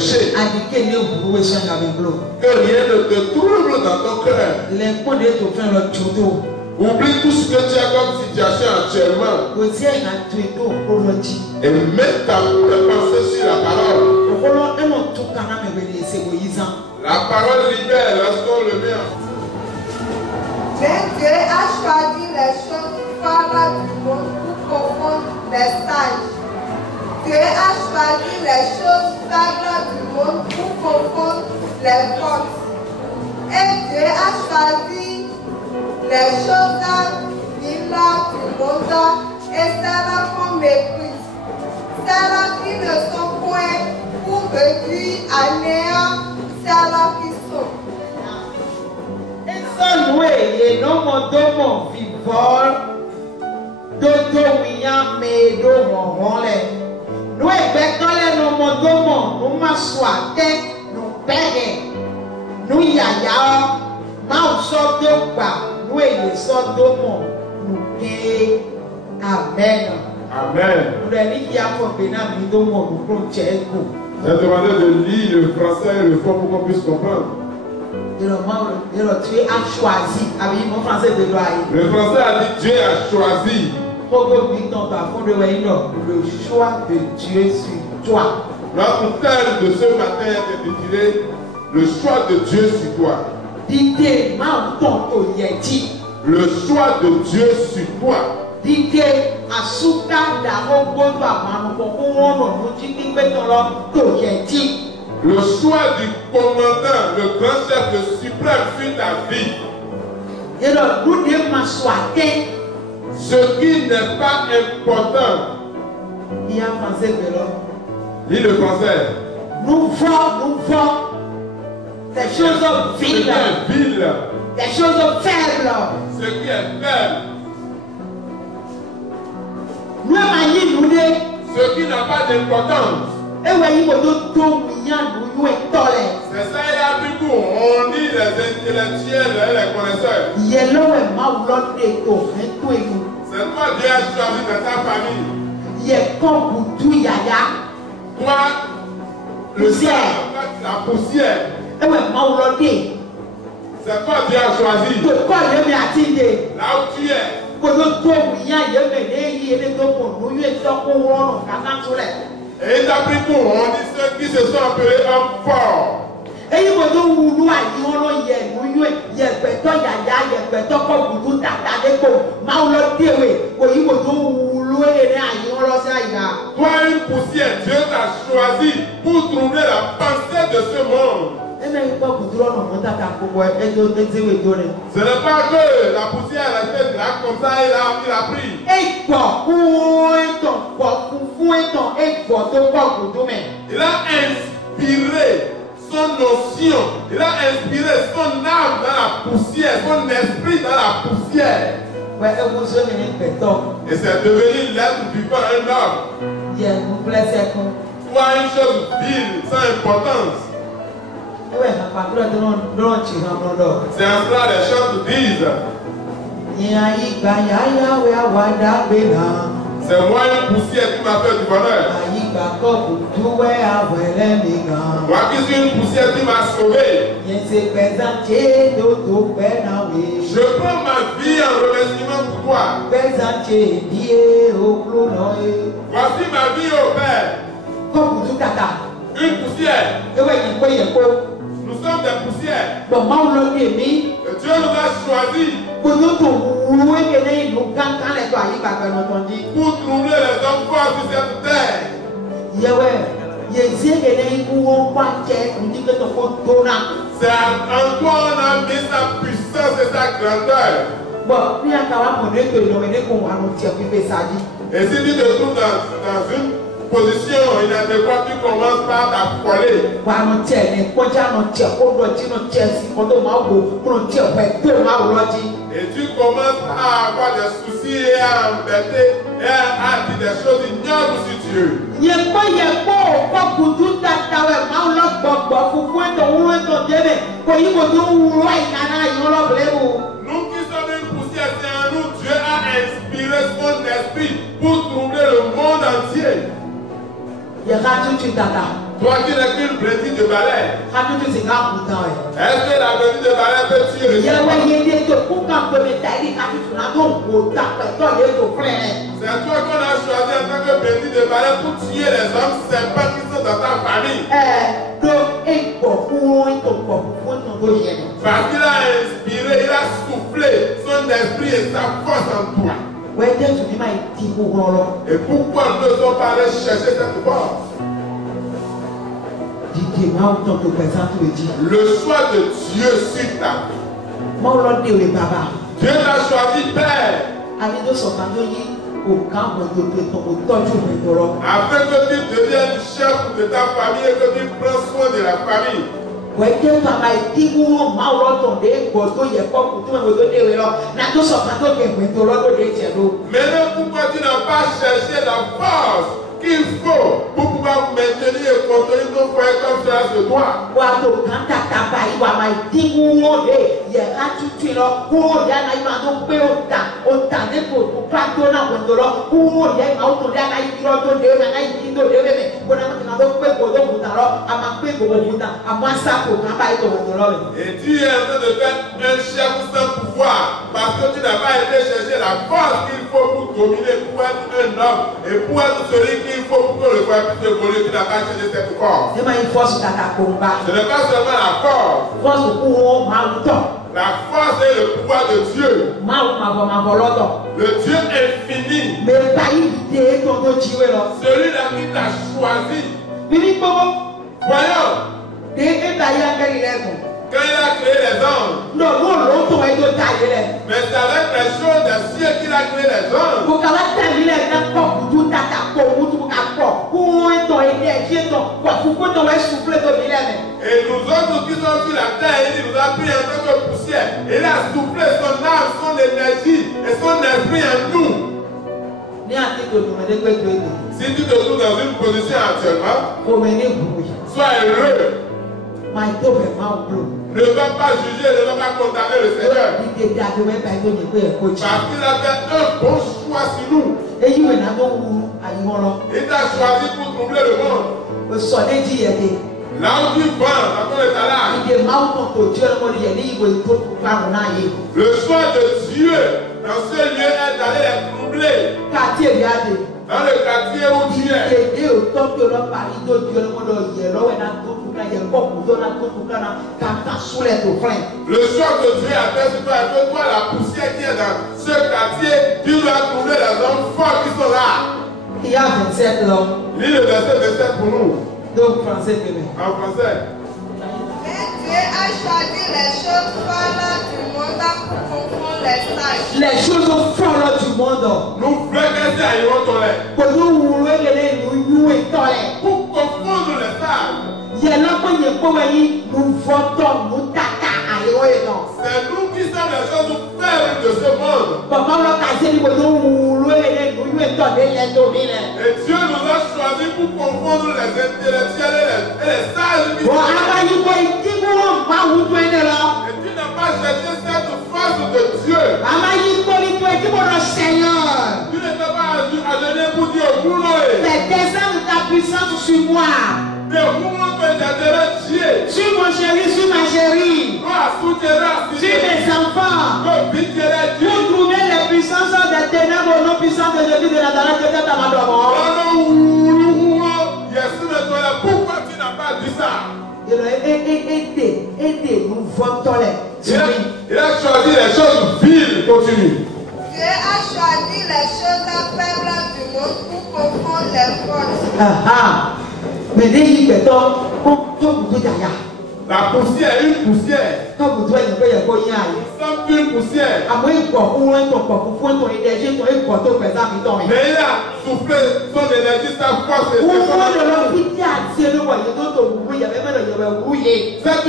péché. Que rien ne te trouble dans ton cœur. Oublie tout ce que tu as comme situation actuellement. Et mets ta pensée sur la parole. La parole libère lorsqu'on le met en. Mais Dieu a choisi les choses folles du monde pour confondre les sages. Dieu a choisi les choses folles du monde pour confondre les fortes. Et Dieu a choisi les choses viles du monde et celles qu'on méprise. Celles qui ne sont point pour réduire à néant celles qui sont. Nous et non mon domo vivol dodo wiya me do wonle nous e bekole no mon domo nous maswate nous pege nous yaya ma so do pa nous e so domo nous ke amen amen nous les qui a pour bena mi domo nous projet ko. J'ai demandé de lire le français et le fond pour qu'on puisse comprendre. Tu as choisi. Le français a dit Dieu a choisi. Le choix de Dieu sur toi. Notre thème de ce matin est intitulé Le choix de Dieu sur toi. Le choix de Dieu sur toi. Le choix du commandant, le grand chef, le suprême sur ta vie. Ce qui n'est pas important. Lis le français. Nous voyons des choses viles. Des choses faibles. Ce qui est faible. Ce qui n'a pas d'importance. C'est ça, il a pris pour on lit les intellectuels et les connaisseurs. C'est toi Dieu a choisi dans ta famille. Toi, le ciel, la poussière. C'est toi Dieu a choisi. Là où tu es. Et il a pris pour on dit ceux qui se sont appelés hommes forts. Toi, une poussière, Dieu t'a choisi pour troubler la pensée de ce monde. Ce n'est pas que la poussière était là comme ça et là il a pris. Il a inspiré son notion, il a inspiré son âme dans la poussière, son esprit dans la poussière. Et c'est devenu l'être vivant, un homme. Toi, une chose vile, sans importance. C'est en cela les choses disent. C'est moi une poussière qui m'a fait du bonheur. Moi qui suis une poussière qui m'a sauvé. Je prends ma vie en remerciement pour toi. Voici ma vie au Père. Une poussière. Nous sommes des poussières. Et Dieu nous a choisis pour troubler les hommes forts sur cette terre. C'est en toi on a mis sa puissance et sa grandeur. Et si tu te trouves dans une position inadéquate, tu commences par t'affoler. Et tu commences à avoir des soucis et à embêter et à dire des choses ignobles sur Dieu. Nous qui sommes une poussière, c'est en nous Dieu a inspiré son esprit pour troubler le monde entier. Toi qui n'es qu'une brebis de balai. Kami tu singa putan ẹ. Est-ce que la brebis de balai peut tuer le Yẹwẹ serpent? yéde tó kú kan pèmí tàyí kami tu na tó kó ta pẹ̀tọ́ yé tó filẹ̀ ẹ. C'est toi qu'on a choisi en tant que brebis de balai pour tuer les hommes serpents qui sont dans ta famille. Do ekpɔ fún ètò pọ̀ fún ètò tó yẹ ni. Parce qu'il a inspiré, il a soufflé son esprit et sa force en toi. Wẹ́n tẹ́ tù mí máa di gbogbo ọ̀rọ̀. Et pourquoi nous ne sommes pas allés chercher cette force? Dìde máa ń tọ́ tó pẹ̀sán tó lè jí. Le choix de Dieu sur ta vie. Máa lọ dé òye bàbá. Dieu t'a choisi père. Àbí tó sọ̀kan tó yí òkà àwọn ètò ètò kò tọ́jú mi tọrọ. Afin que tu deviennes chef de ta famille et que tu prends soin de la famille. Wẹ́n tẹ́ tó máa di gbogbo máa lọ tọ̀ dé gbọ́ tó yẹ kọ́ kó tó mẹ́wọ́ tó dé òye lọ. Nà tó sọ̀kan tó kẹ̀ pẹ̀ tó lọ́dọ̀ dé tiẹ̀ ló. Maintenant, pourquoi tu n'as pas cherché la force qu'il faut pour pouvoir maintenir et contrôler ton frère comme cela se doit? Wà á tó kàn kàkà yìí wà máa di gbogbo dé yẹ ká tutù lọ kúrò yá náà yìí máa tó pé ó tà ní kò tó ká tó náà wọ̀ tó lọ kúrò yẹ máa tó dé náà yìí tó dé náà yìí tó dé wẹ́wẹ́ kó náà tó náà tó pé kò tó kùtà lọ a máa pé kò kùtà a máa sá kò kàn báyìí tó wọ̀ tó lọ rẹ̀. Et tu es en train de faire un chef sans pouvoir parce que tu n'as pas été chercher la force qu'il faut pour dominer, pour être un homme et pour être celui qu'il faut pour que le frère puisse évoluer. Tu n'as pas cherché cette force. Ẹ máa ń fọ́ọ̀sì kàkà kó ń bá. Ce n'est pas seulement la force. Fọ́ọ̀sì kú wọn máa ń tọ̀. La force est le pouvoir de Dieu. Máa ń bọ̀ lọ́tọ̀. Le Dieu infini. Mẹ báyìí dé tó tó jíwé lọ. Celui-là qui t'a choisi. Bíbí gbogbo. Voyons. Dé ébà yá kẹ́rì lẹ́kùn. Quand il a créé les hommes. Non, non, l'autre tó ẹ tó ta yé lẹ. Mais c'est avec les choses des cieux qu'il a créé les hommes. Kò kàwá tẹ̀lé lẹ̀ ká kọ̀ kùtù tàkà kọ̀ kùtù ká kọ̀ kó ètò ilé ẹ̀jẹ̀ tó kọ̀ fún kó tó wẹ́ soufflé tó bí lẹ́mẹ̀. Et nous autres qui sommes sur la terre, il nous a pris en tant que poussière. Il a soufflé son âme, son énergie et son esprit en nous. Ní àti tòlù mẹ́lẹ́ gbẹ́gbẹ́ gbẹ́. Si tu te trouves dans une position actuellement, Kò mẹ́ ní ìbùkún yìí. sois heureux. Máa tó bẹ̀ máa wúlò. Ne va pas juger, ne va pas condamner le Seigneur. Dídé dàgbé mẹ́ta tó ní pé ẹ̀kọ́ jì. Parce qu'il a fait un bon choix sur nous. Èyí wẹ̀ náà tó wú àyíwọ́ lọ. Il t'a choisi pour troubler le monde. O sọ ní jí yẹ dé. Là où tu vas, dans ton état là, Ìdè máa ń tàn tó jí ọlọ́mọ ní yẹ ní ìwé tó parun náà yé. le choix de Dieu dans ce lieu est d'aller les troubler. Káàtì èdè àdè. Dans le quartier où tu es. Èdè òótọ́ tí ọlọ́pàá yìí tó jí ọlọ́mọ lọ yẹ lọ́wọ́ ẹ̀ náà tó tún ká yẹ kọ́ kùtọ́ náà tó tún ká náà kàkà súlẹ̀ tó fẹ́. Le choix que Dieu a fait sur toi est que toi, la poussière qui est dans ce quartier, tu dois trouver les hommes forts qui sont là. Il y a 27 là. Lis le verset 27 pour nous, Donc français bébé. en français. Mais Dieu a choisi les choses folles du monde pour confondre les sages. Les choses folles du monde. Nous voulons que ça aille au toilette. Pẹ̀lú wúlò lélẹ̀ ìlú yú ìtọ́ rẹ̀. Pour confondre les sages. Yẹ lọ́pọ̀ yẹn kó wẹ̀ yí lù fọ́tọ̀ lù tàkà àyẹ̀wò yẹn náà. C'est nous qui sommes les choses faibles de ce monde. Bàbá wọn kà sí ẹni pẹ̀lú wúlò lélẹ̀ ìlú yú ìtọ́ lélẹ̀ tóbi lẹ̀. Et Dieu nous a choisis pour confondre les intellectuels et les sages qui Wọ́n sont là. abayíwọ̀ ìdíwọ́ máa wú tó ẹni lọ. Et tu n'as pas cherché cette force de Dieu. Abayíwọ̀ ìdíwọ́ ìdíwọ́ lọ Seigneur. Tu n'étais pas adonné pour dire au boulot. Fais descendre ta puissance sur moi. Le mouvement que j'adorais Dieu. Sur mon chéri, sur ma chérie. Toi, souterrain, Sur mes enfants. que viterait Dieu. Pour trouver les puissances des ténèbres aux non-puissances de Jésus de Nazareth, peut-être à ma demeure. Pourquoi tu n'as pas dit ça? Aidez, nous votons les. Il a choisi les choses viles. Continue. Dieu a choisi les choses faibles du monde pour confondre les forces. Mais dès qu'il fait temps, on peut tout dire. La poussière est une poussière. Quand vous devez y avoir un Nous sommes une poussière. à moins qu'on ton énergie, ton énergie, ton Mais il a soufflé son énergie, sa force et cette son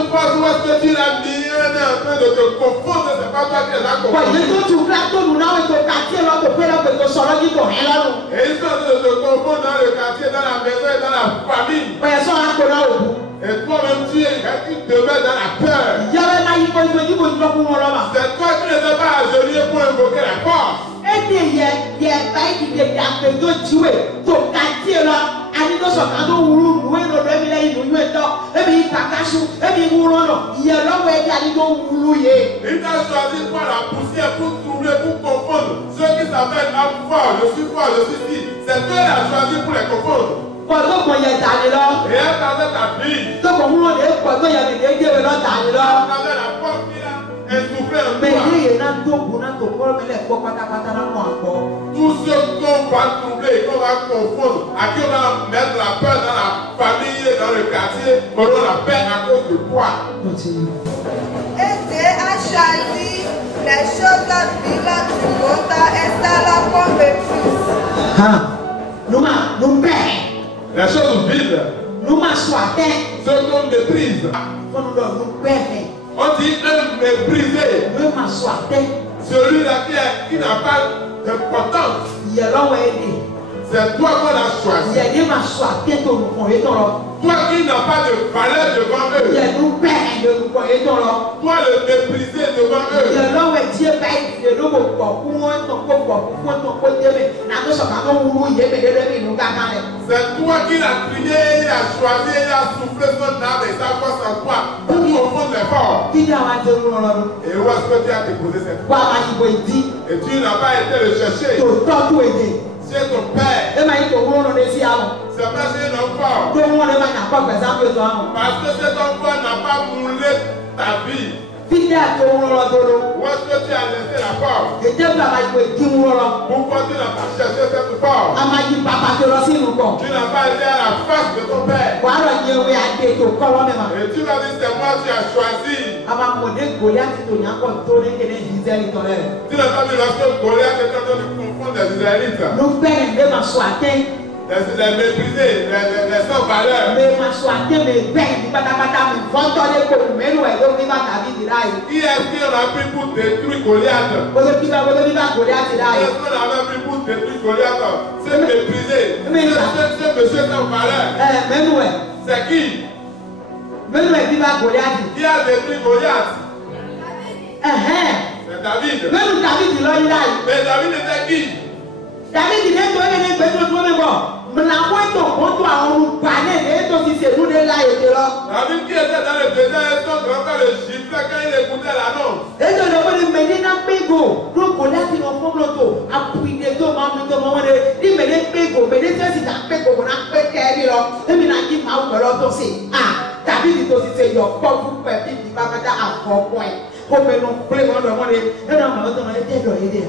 force, où est-ce que tu l'as mis? On est en train de te confondre, c'est pas toi qui l'as confondu. Et ils sont en train de te confondre dans le quartier, dans la maison et dans la famille. Et toi-même tu demeures dans la peur. C'est toi qui ne t'es pas agenouillé pour invoquer la force. des bails de d'appeler de tuer, ton quartier là, à nous sommes à nous rouler, nous nous réveiller, nous nous étendre, et puis Kakachu, et puis Roulono, il y a l'homme qui a dit nous rouler. Il a choisi quoi la poussière pour troubler, pour confondre ceux qui s'appellent homme fort, je suis fort, je suis ci. C'est eux qui a choisi pour les confondre. Pendant qu'on y est allé là, Et elle attendait ta fille. donc on roule, pendant qu'il y avait des guerres là, Elle là. attendait la porte qui a essoufflé un Mais peu. il y a un tour pour notre corps, mais les corps, encore. Tous ceux qu'on va troubler, qu'on va confondre, à qui on va mettre la peur dans la famille, dans le quartier, on aura la paix à cause de toi. Continue. Et Dieu a choisi les choses vives du monde et ça leur comme plus. Nous père. Les choses vides, Nous m'assoitons. ceux qu'on méprise. Quand nous père. On dit un méprisé, Nous m'assoitons. celui-là qui n'a pas d'importance. Il y a l'homme aidé. C'est toi qu'on a Il choisi. y a des m'assoitons pour nous croire dans l'homme. Toi qui n'as pas de valeur devant Il y eux. a nous père de nous croire dans l'homme. Toi le méprisé devant Il y eux. a l'homme qui est bail de nous pour moi, ton corps, pour ton côté, mais nous sommes à nous rouiller, mais nous gagner. C'est toi qui l'as crié, il a choisi, il a soufflé son âme et sa force en toi pour confondre les forts. Qui t'a dit nous Et où est-ce que tu as déposé cette quoi force? m'a dit Et tu n'as pas été le chercher. to talk to again. C'est ton père. E ma yi to wo no de si awo. C'est parce qu'il est un fort. To wo ne ma na kwa kwa za pe so awo. Parce que cet enfant n'a pas moulé ta vie. Fi da to wo lo do do. Où est-ce que tu as laissé la force? E je ba ma yi ti wo lo. Pourquoi tu n'as pas cherché cette force? A ma yi papa to lo si nu ko. Tu n'as pas été à la face de ton père. Wa ro ye we ade to ko lo me ma. Et tu m'as dit, c'est moi qui as choisi. A ma mo de Goliath to nya ko to ne ke ne Israel to le. Tu n'as pas vu lorsque Goliath était en train de confondre les Israélites. Nu pe ne ma so aten. Les méprisés, les sans valeur. Me ma so aten me be ni pata me fo to le ko me nu e do ni ma David dai. Qui est-ce qu'on a pris pour détruire Goliath? Ko le bi ba Goliath Qui dai. est-ce qu'on avait pris pour détruire Goliath? C'est méprisé. Mais C'est monsieur sans valeur. Me nu e. C'est qui? Me nu e bi ba Goliath. Qui a détruit Goliath? C'est David. Me nu David lo yi dai. Mais David était qui? David ne to ne gbe to me bo. Na ko to ko to àwọn pa ne ne to si se lu de la ete lo. David qui était dans le désert et son grand-père le giflait quand il écoutait l'annonce. E to le mo ni me ni na pego. Ro ko la ti no fo lo to. Apui de to ma mi to mo de. Ni me ne pego, me ne se si na pego ko na pe ke bi lo. E mi na ki ma wo lo to si. David to si se yo po fu pe bi ba ma da afọ point. Ko me no play mo do mo de. E na ma to no e te do e de.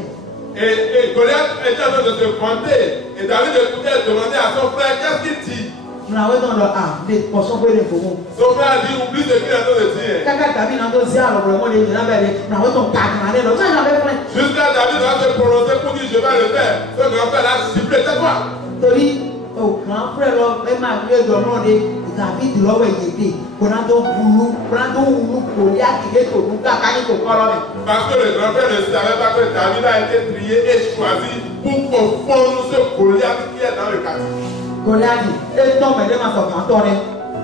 Et Goliath était en train de se vanter. Et David écoutait demander à son frère, qu'est-ce qu'il dit? Na we don lo de po so pe de ko mo. Son frère a dit, oublie ce qu'il est en train de dire. Kaka David na to si alo mo de na be de. Na we don ka na de lo. So na be fun. Jusqu'à David va se prononcer pour dire, je vais le faire. Ce grand-père a sifflé, c'est toi. Torí grand frère lọ ẹ máa gbé ẹjọ́ náà de David lọ́wọ́ ìyèdè kónádó wúlú kò ní àkìlẹ tó kú káká ní kò kọ́ lọ́mẹ. Parce que le grand-père ne savait pas que David a été trié et choisi pour confondre ce Goliath qui est dans le quartier. Goliath etɔ mɛlɛ ma sɔ kàn tɔ rɛ.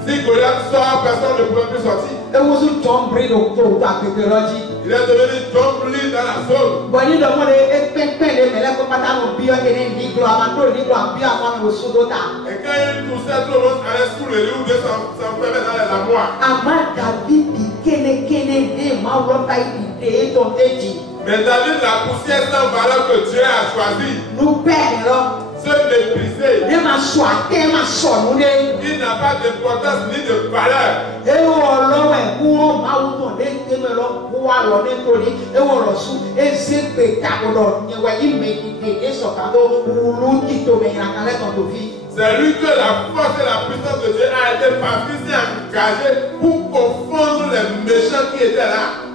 Si Goliath sort, personne ne pouvait plus sortir. Ewusu tsɔn biri do tó o tó agbègbè lɔ dzi. Il est devenu John dans la zone. Bɔn ní dɔmɔ de ekpekpe de mɛlɛ kó pátá no biyɔ kene niglo amado niglo abiyɔ amami o sudo ta. Et quand il toussait, tout le monde allait sous le lit ou de s'enfermer dans les armoires. Ama David kénékéné de ma wlɔba yi de etɔ edzi. Mais David, la poussière sans valeur que Dieu a choisi, Nu pɛ lɔ. se mépriser, Ne ma sɔ atɛ ma sɔnu de. il n'a pas d'importance ni de valeur. Ewɔ lɔwɛ kúrò máa tún ní tẹ́lẹ̀ lọ kó wa lọ nítorí ewɔ lọ sùn eze pé kàkó lọ nyẹwẹ ìmẹ̀dìdè ní sọ̀kàdó wúlú títò mẹ̀yìn àkàlẹ̀ tó tó fi. C'est lui que la force et la puissance de Dieu a été parce qu'il s'est engagé pour confondre les méchants qui étaient là.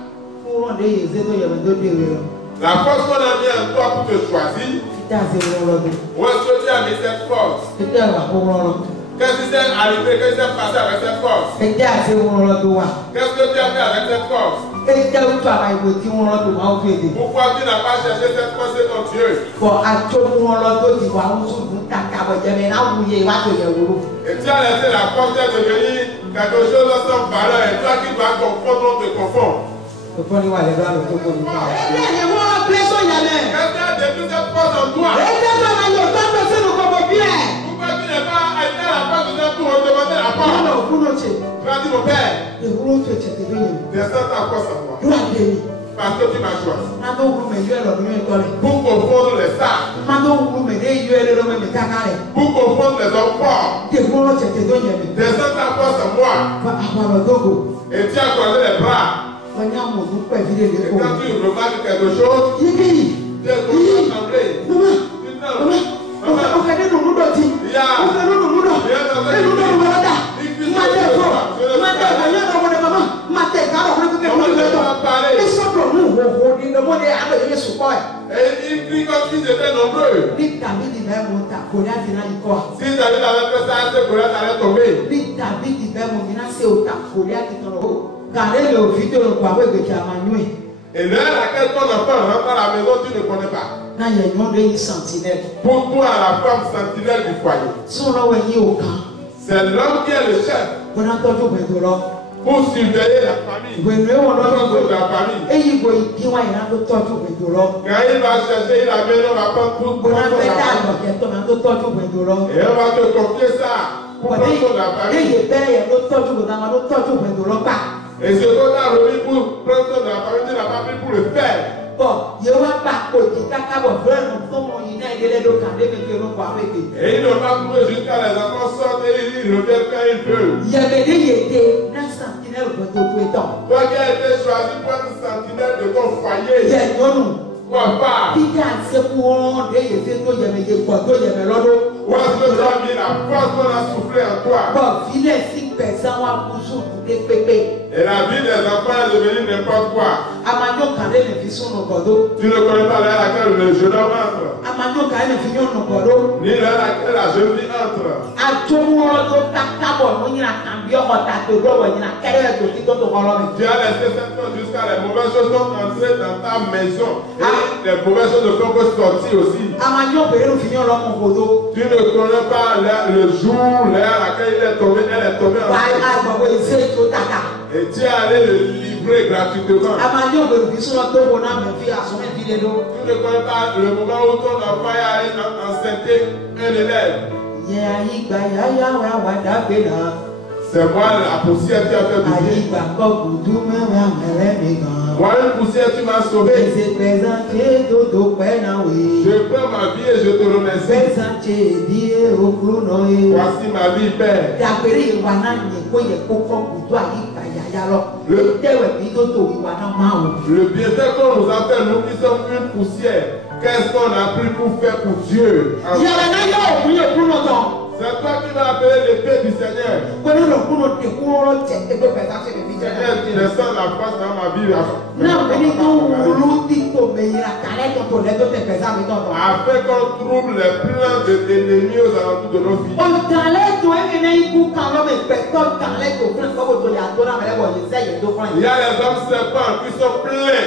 Kúrò ní yèzé tó yẹ̀wò tó dé rẹ̀ lọ. La force qu'on a mis en toi pour te choisir, Títí àti ìwọ̀n lọ bí. où est-ce que tu as mis cette force? Títí àwọn àkóràn lọ. Qu'est-ce qui s'est arrivé? Qu'est-ce qui s'est passé avec cette force? Títí àti ìwọ̀n lọ tó wà. Qu'est-ce que tu as fait avec cette force? Títí àwọn tó àwọn ìwé tí wọ́n lọ tó máa ń fi èdè. Pourquoi tu n'as pas cherché cette force de ton Dieu? Bọ̀ àjọ wọn lọ tó ti wà ń sùn fún kàkà bọ̀jẹ̀mẹ̀ náà wúye wá tó yẹ wúlò. Et tu as laissé la force de devenir quelque chose sans valeur. Et toi qui dois confondre, on te confond. Òfin ni wà lẹ́nu àlọ́ tó kọ́ nípa. blessé jamais. Qu'est-ce qui a détruit cette force en toi? Et c'est ça, mais le temps de se nous comme bien. Pourquoi tu n'es pas allé à la porte de Dieu pour demander la porte? Non, vous non, tu Tu as dit, mon père, es. Et vous non, tu es venu. descends ta force en moi. Tu as béni. Parce que tu m'as choisi. Mando vous me yeux alors, nous étoilés. Pour confondre les sages. Mando vous me yeux et le me cacaré. Pour confondre les hommes forts. Tu es bon, tu es venu. Descends ta force en moi. Va avoir le dogo. Et tu as croisé les bras. On y a mon doux, pas vider les Et cours. quand tu remarques quelque chose, Yibi. tu es content d'assemblée. Maman. Tu dis non. Maman. Maman. On fait des noms d'oti. Il y a. On fait des noms d'oti. Et nous nous voilà. Maté fort. Maté voyons dans mon maman. Maté car on peut que Maman nous ne le va pas parler. Et sans nous, on dit le monde est avec les support. Et ils crient comme s'ils étaient nombreux. Ni David dit même on t'a connaît dina iko. Si David avait fait ça, c'est pour elle allait tomber. Ni David dit même on dina c'est au t'a connaît dit ton haut. Car le vidéo le quoi avec que tu as manué. Et l'heure à laquelle ton enfant rentre à la maison, tu ne connais pas. Quand il y a une autre une sentinelle. Pour toi, la femme sentinelle du foyer. Son là où il y a au camp. C'est l'homme qui est le chef On a entendu ben là. pour surveiller la famille. Ben là on a Pour la famille. et il voit il voit il a entendu ben là. Quand il va chercher, il amène, on va prendre pour On a la fait famille. ça donc on a entendu ben là. Et on va te confier ça pour prendre la famille. Et il père il a entendu ben là, on a entendu ben là. Et ce qu'on a remis pour prendre soin de la famille, tu n'as pas pris pour le faire. Bon, il y aura pas côté caca bon frère non comme il y a des deux cadets mais que l'on va avec. Et ils n'ont pas trouvé jusqu'à les enfants sortent et ils reviennent quand ils peuvent. Il y avait des yétés, la sentinelle pour tout le temps. Toi qui as été choisi pour être sentinelle de ton Il y foyer, a non. quoi pas? Qui a ce courant des yétés to yeme ye quoi to yeme lodo. Où est-ce que tu as mis la force qu'on a soufflé en toi? Bon, il est si personne wa kusu des pépé. Et la vie des enfants est devenue n'importe quoi. Amanyo kande ne fiso no godo. Tu ne connais pas l'heure à laquelle le jeune homme entre, Amanyo kande ne finyo no godo. ni l'heure à laquelle la jeune fille entre. Atomo do takabo no nyina kambio kota to do bo nyina kere to ti to holo. Tu as laissé cette chose jusqu'à les mauvaises choses sont entrées dans ta maison. Et les mauvaises choses ne font que sortir aussi. Amanyo pere no finyo lo mo godo. Tu ne connais pas le jour, l'heure à laquelle il est tombé, elle est tombée Wa enceinte. ai bo ise to taka. Et tu es allé le livrer gratuitement. Amanyo be fiso no to bo na me fi aso me fi de do. Tu ne connais pas le moment où ton enfant est allé enceinter un élève. Ye ayi gba ya wa da pe na. C'est moi la poussière qui a fait du Ayi bien. gba ko kudu me wa mere mi gan. Moi une poussière tu m'as sauvé. Ese présenter dodo pe na we. Je prends ma vie et je te remercie. Présenter die okru no e. Voici ma vie, Père. Dapere wa na nye ko ye ko ko kudu ayi gba ya lo. Le- Tewe bi to to wa na ma o. Le bienfait qu'on nous a fait, nous qui sommes une poussière, qu'est-ce qu'on a pris pour faire pour Dieu? Ye na yo okru ye okru no ton. C'est toi qui m'as appelé l'épée du Seigneur. Ko no okru no te ku ro te te be présenter de bi Seigneur, tu descends la face dans ma vie. na me ni to wulu ti to me ya kale to le to te présenter ton. Afin qu'on trouble les plans de l'ennemi aux alentours de nos vies. Ọ̀tàlẹ́ tó ẹ̀mí náà ikú kan lọ́mọ ìpẹ́tọ́ ọ̀tàlẹ́ tó fún ẹ̀kọ́ tó yà tó náà mẹ́lẹ́bọ̀ yìí sẹ́yìn tó fún Il y ẹ̀. a les hommes serpents qui sont pleins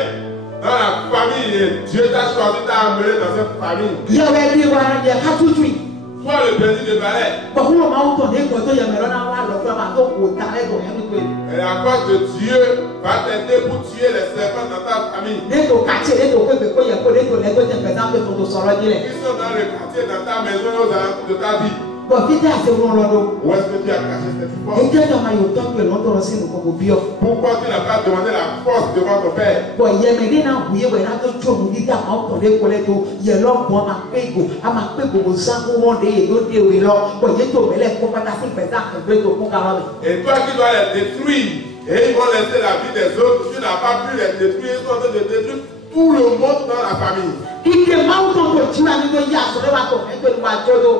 dans la famille et Dieu t'a choisi, t'a amené dans cette famille. Yẹ̀wò ẹbí wa yẹ ká tútù yìí. Toi, le président de Balais, Bọ̀kúrò máa ń tọ̀ ní ìgbọ̀ tó yẹ mẹ́lọ́ náà wà lọ́pọ̀ máa tó kò ọ̀tàlẹ́ tó yẹ nípe. et la force de Dieu va t'aider pour tuer les serpents dans ta famille. Néto kàtí néto pépè kó yẹ kó néto lẹ́tọ́ tẹ̀ pẹ̀sán pé tó sọ̀rọ̀ jílẹ̀. Qui sont dans le quartier, dans ta maison et aux alentours de ta vie. Bọ̀ fíjẹ́ àti wọn lọ́dọ̀. Où est-ce que tu as caché cette force? Ẹjẹ́ náà máa yóò tọ́ pé lọ́dọ̀ sí ìlú kọ̀ọ̀kọ̀ bí ọ. Pourquoi tu n'as pas demandé la force devant ton Père? Bọ̀ yẹmẹ̀dé náà wùyé wẹ̀ náà tó tó òun dídá máa tọ̀ lé kọ́lẹ́ tó yẹ lọ́gbọ̀n máa pé ìgò a máa pé gbogbo sáńkó wọn dé yé ló dé òwe lọ. Bọ̀ yé tó mẹ́lẹ̀ kó pátá sí pẹ̀sán àkẹ́gbẹ́ tó kún kárọ̀ mi. Et toi qui dois les détruire, et ils vont laisser la vie des autres, tu n'as pas pu les détruire, ils sont en train de détruire tout le monde dans la famille. Ike máa ń tọ̀ tó tí wà nínú yí àsọ̀rọ̀ wa tó ẹgbẹ́ ìwà àjọ́dọ̀.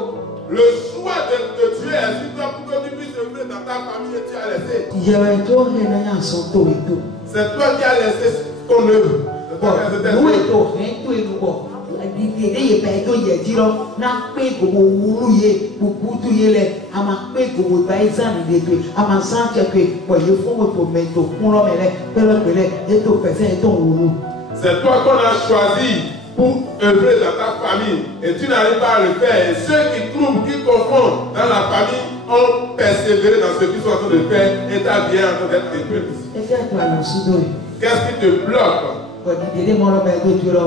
Le choix de te tuer est sur toi pour que tu puisses œuvrer dans ta famille et tu as laissé. Ìyẹ̀wò tó ń rìn náà sọ tó ètò. C'est toi qui as laissé ton œuvre. C'est toi Bọ̀ qui as laissé tes ìwé œuvres. ètò òfin tó èlú bọ̀. Ìdílé yìí bẹ̀rẹ̀ tó yẹ jí lọ. Náà pé gbogbo wúrú yẹ gbogbo tó yẹ lẹ̀. A máa pé gbogbo ìgbà ẹ̀sán ìdètò. A máa sán kẹ̀kẹ́ pọ̀ yẹ fún ètò mẹ́tò kún lọ́mẹ̀lẹ́ pẹ́lẹ́pẹ́lẹ́ ètò pẹ̀sẹ̀ ètò wúrú. C'est toi qu'on a choisi pour œuvrer dans ta famille et tu n'arrives pas à le faire. Et ceux qui troublent, qui confondent dans la famille ont persévéré dans ce qu'ils sont en train de faire et ta vie est en train d'être détruite. Ẹ jẹ́ ètò àyọ̀súdò yìí. Qu'est-ce qui te bloque? Bọ̀ ìdílé mọ́ lọ́mọ ẹgbẹ́ tó lọ.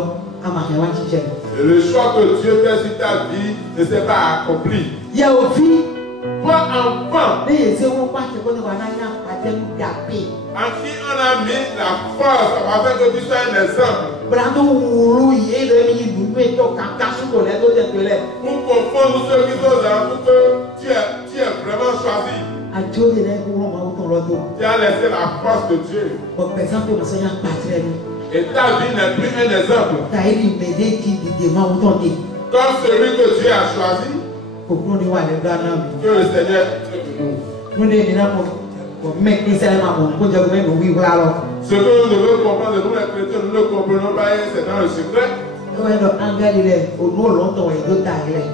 Et le choix que Dieu fait sur ta vie ne s'est pas accompli. Toi, enfant, en qui on a mis la force afin que tu sois un exemple. Pour confondre ceux qui sont dans tout que tu es vraiment choisi. Tu as laissé la force de Dieu. Et ta vie n'est plus un exemple. Comme celui que Dieu a choisi. Que le Seigneur ce que nous devons comprendre de nous les chrétiens, nous ne comprenons pas, c'est dans le secret.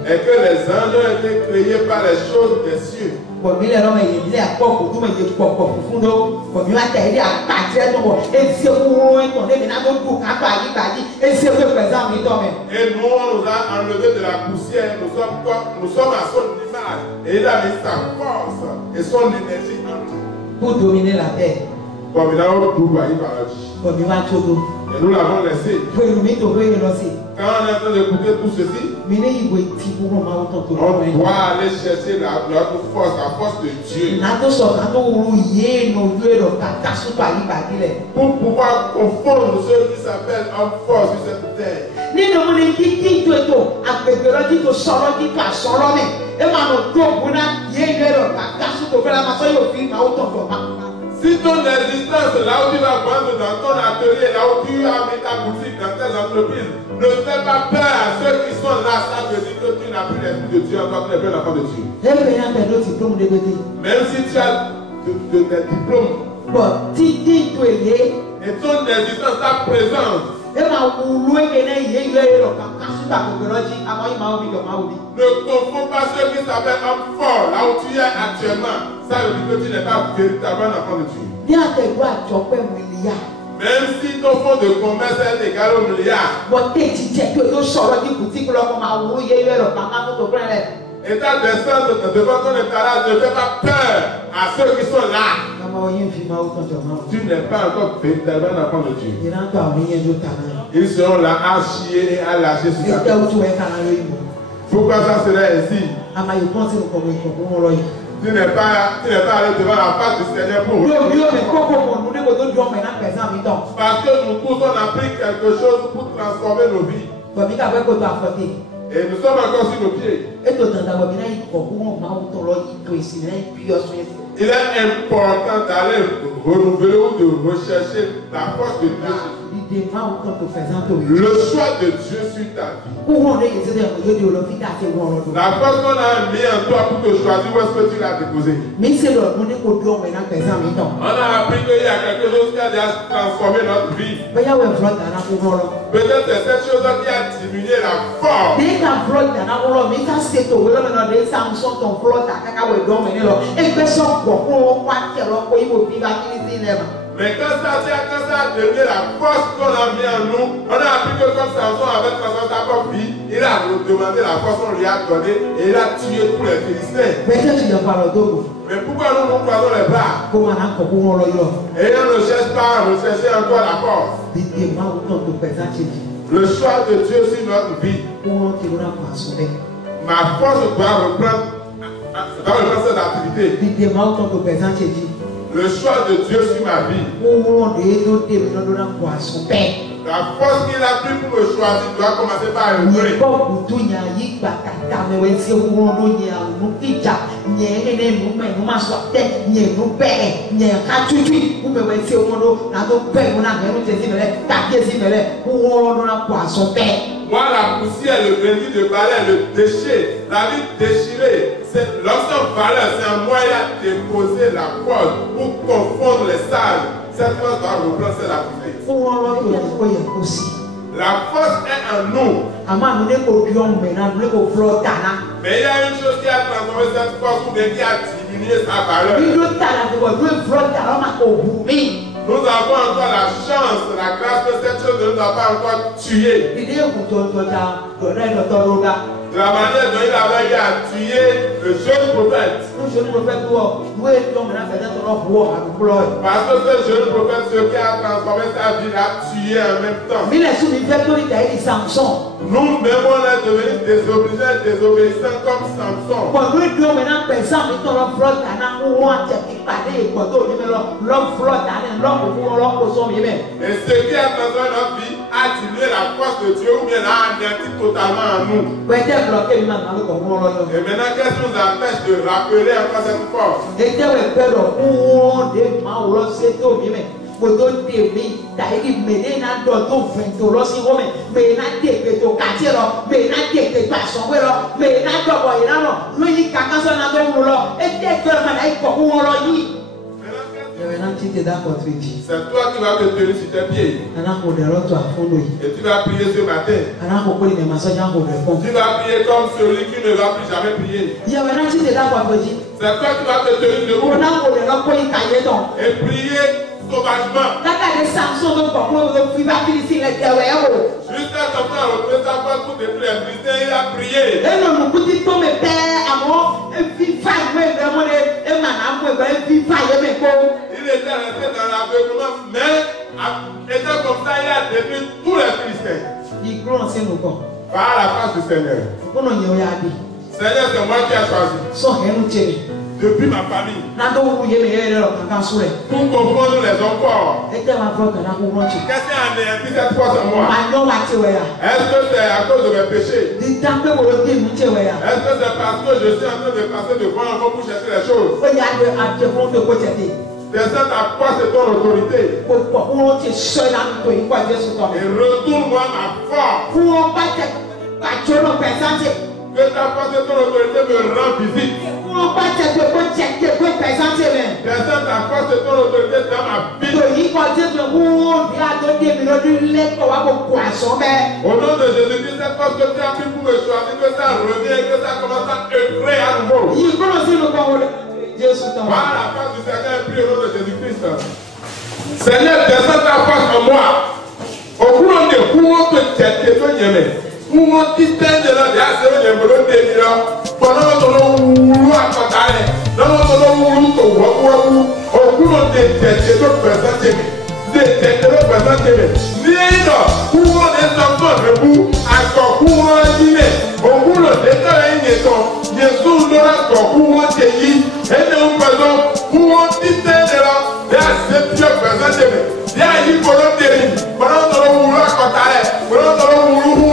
Et que les anges ont été créés par les choses des cieux. Et nous, on nous a enlevé de la poussière, nous sommes à son image. Et il a mis sa force et son énergie en nous. Pour dominer la terre. Et nous l'avons laissé. Quand on est en train d'écouter tout ceci, on doit aller chercher notre force, la force de Dieu. Pour pouvoir confondre ceux qui s'appellent en force sur cette terre. Si ton existence, là où tu vas vendre dans ton atelier, là où tu as mis ta boutique dans tes entreprises, ne fais pas peur à ceux qui sont là, ça veut dire que tu n'as plus l'esprit de Dieu, encore tu n'es plus l'enfant de Dieu. Même si tu as des diplômes, et ton existence, ta présence, ne confonds pas ceux qui s'appellent homme fort, là où tu es actuellement. Ça veut dire que tu n'es pas véritablement enfant de Dieu. Même si ton fonds de commerce est égal au milliard. Et ta descente devant ton étalage ne fait pas peur à ceux qui sont là. Tu n'es pas encore véritablement enfant de Dieu. Ils seront là à chier et à lâcher sur ta tête. Pourquoi ça serait ainsi? Tu n'es pas allé devant la face du Seigneur pour eux. Parce que nous tous on a pris quelque chose pour transformer nos vies. Et nous sommes encore sur nos pieds. Il est important d'aller renouveler ou de rechercher la force de Dieu. Le choix de Dieu sur ta vie. La force qu'on a mis en toi pour te choisir, où est-ce que tu l'as déposé? On a appris qu'il y a quelque chose qui a déjà transformé notre vie. Peut-être c'est cette chose qui a diminué la force. Mais quand ça a devenu la force qu'on a mis en nous, on a appris que comme Samson avait transformé sa propre vie, il a demandé la force qu'on lui a donnée et il a tué tous les Philistins. Mais pourquoi nous croisons les bras? Et on ne cherche pas à rechercher encore la force. Le choix de Dieu sur notre vie. Ma force doit reprendre cette activité. Le choix de Dieu sur ma vie. La force qu'il a pris pour me choisir doit commencer par œuvrer. Moi, la poussière, le vernis de balai, le déchet, la vie déchirée, lorsqu'on valeur, c'est un moyen de déposer la force pour confondre les sages. Cette force doit reprendre cette activité. La force est en nous. Mais il y a une chose qui a transformé cette force ou bien qui a diminué sa valeur. Nous avons encore la chance, la grâce que cette chose ne nous a pas encore tué. De la manière dont il avait eu à tuer le jeune prophète. jeune prophète, nous étions maintenant peut-être leur voix à nous pleurer. Parce que ce jeune prophète, ce qui a transformé sa vie, l'a tué en même temps. Mais les sous-ministres, ils ont dit Samson. Nous-mêmes, on est devenus désobéissants, désobéissants comme Samson. Quand nous disons maintenant, personne ne peut flotte dans un roi qui parle, quand l'homme flotte dans l'homme pour l'homme pour son bien. Et ce qui a transformé notre vie a dilué la force de Dieu ou bien l'a anéanti totalement en nous. Et maintenant, qu'est-ce qui nous empêche de rappeler encore cette force? Koto tèmi d'ailleurs mène na dọ̀tún fẹ̀ntò lọ sí wọ́n mẹ̀ na tètè tó kàtí lọ mẹ̀ na tètè tó àsọ̀wé lọ mẹ̀ na dọ̀bọ̀ yìí lánà lóyún kàkà sọ na tó wù lọ etí ẹgbẹ́ ọmọ náà ikọ̀ kún wọn lọ yìí. C'est toi qui vas te tenir sur tes pieds. Et tu vas prier ce matin. Tu vas prier comme celui qui ne va plus jamais prier. C'est toi qui vas te tenir debout. Et prier sauvagement. Jusqu'à ce que tu aies retrouvé sa voix pour détruire les Philistins, il a prié. Il était resté dans l'aveuglement, mais étant comme ça, il a détruit tous les Philistins. Par la face du Seigneur. Seigneur, c'est moi qui ai choisi. Depuis ma famille. Pour comprendre les hommes forts. Qu'est-ce qui a anéanti cette force en moi? Est-ce que c'est à cause de mes péchés? Est-ce que c'est parce que je suis en train de passer devant encore pour chercher les choses? C'est ça ta force et ton autorité. Et retourne-moi ma force. Que ta force et ton autorité me rendent visite. C'est ça ta force et ton autorité dans ma vie. Au nom de Jésus-Christ, cette force que tu as pris pour me choisir, que ça revient, que ça commence à œuvrer à nouveau. Par la force du Seigneur, prie au nom de Jésus-Christ. Seigneur, descends ta force en moi. Au cours de courant que tu as fait, pour qui t'aide là, il y a ce que je veux dire. Pendant que nous à côté, dans notre monde, au cours de têtes de personnes, des têtes de personnes, ni courant des enfants debout, encore courant dîner, au cours de l'état Jésus nous a encore courant de et nous faisons courant qui t'aide là, il y a ce que personnes, il y a une colonne de pendant que nous à côté, pendant que nous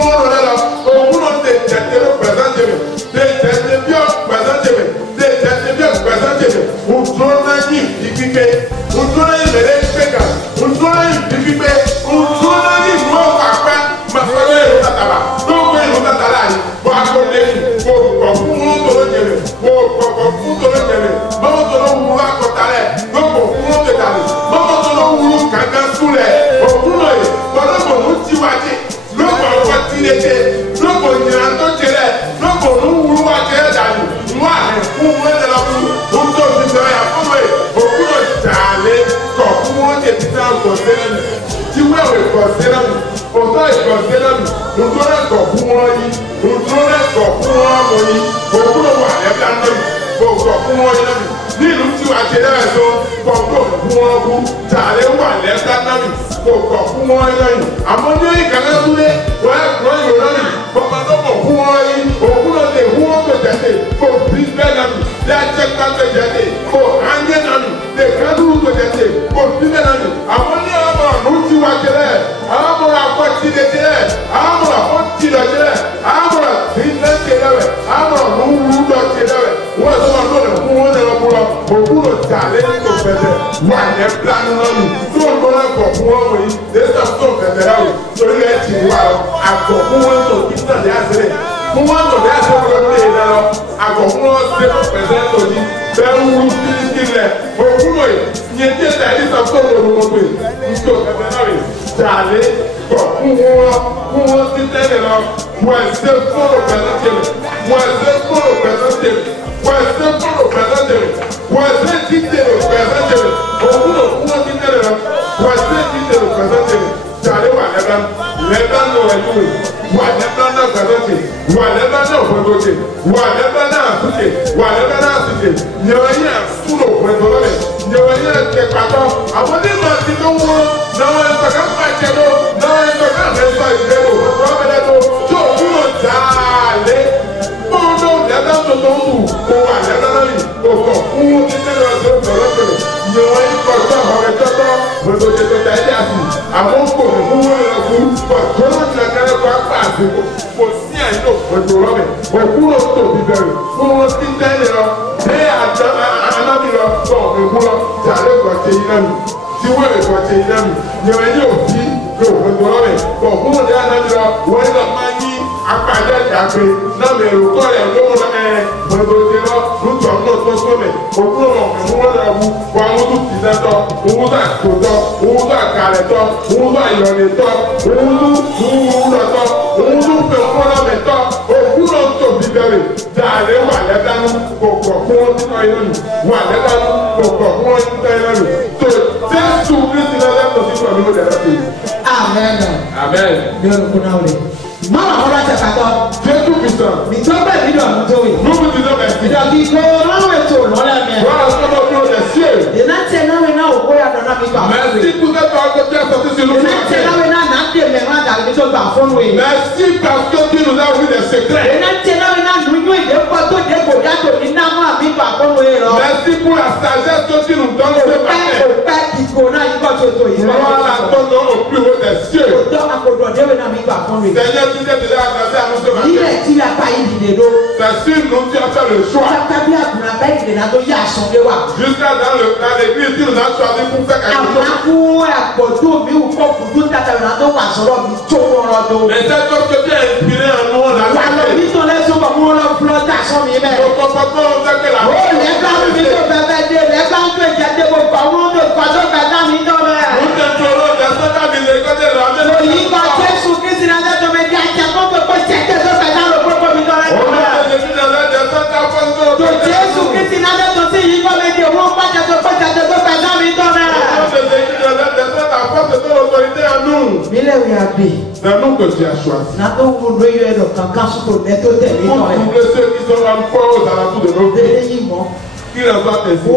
Whatever C'est nous que tu as choisi. Pour couvrir ceux qui sont encore aux alentours de nos vies. Qui reçoit tes yeux.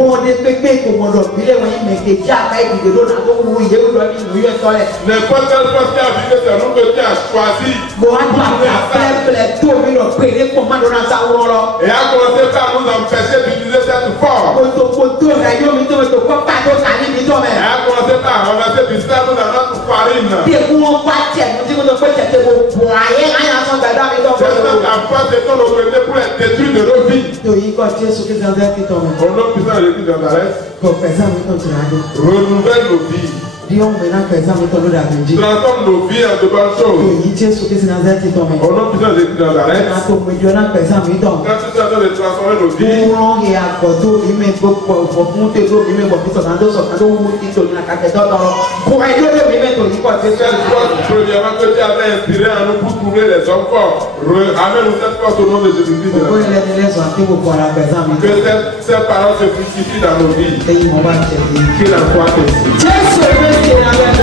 N'importe quelle chose qui a vécu, c'est nous que tu as choisi. Et a commencé par nous empêcher d'utiliser cette force. Et a commencé par renverser du sable dans notre farine. C'est la force de ton autorité pour les détruire de nos vies. Au nom puissant de Jésus de Nazareth, renouvelle nos vies. Transforme nos vies en de bonnes choses. Au nom puissant de Jésus de Nazareth, quand tu es en train de transformer nos vies, premièrement que tu avais inspiré en nous pour trouver les hommes forts, amène-nous cette force au nom de Jésus-Christ. Que cette parole se fructifie dans nos vies. Qu'il en soit ainsi.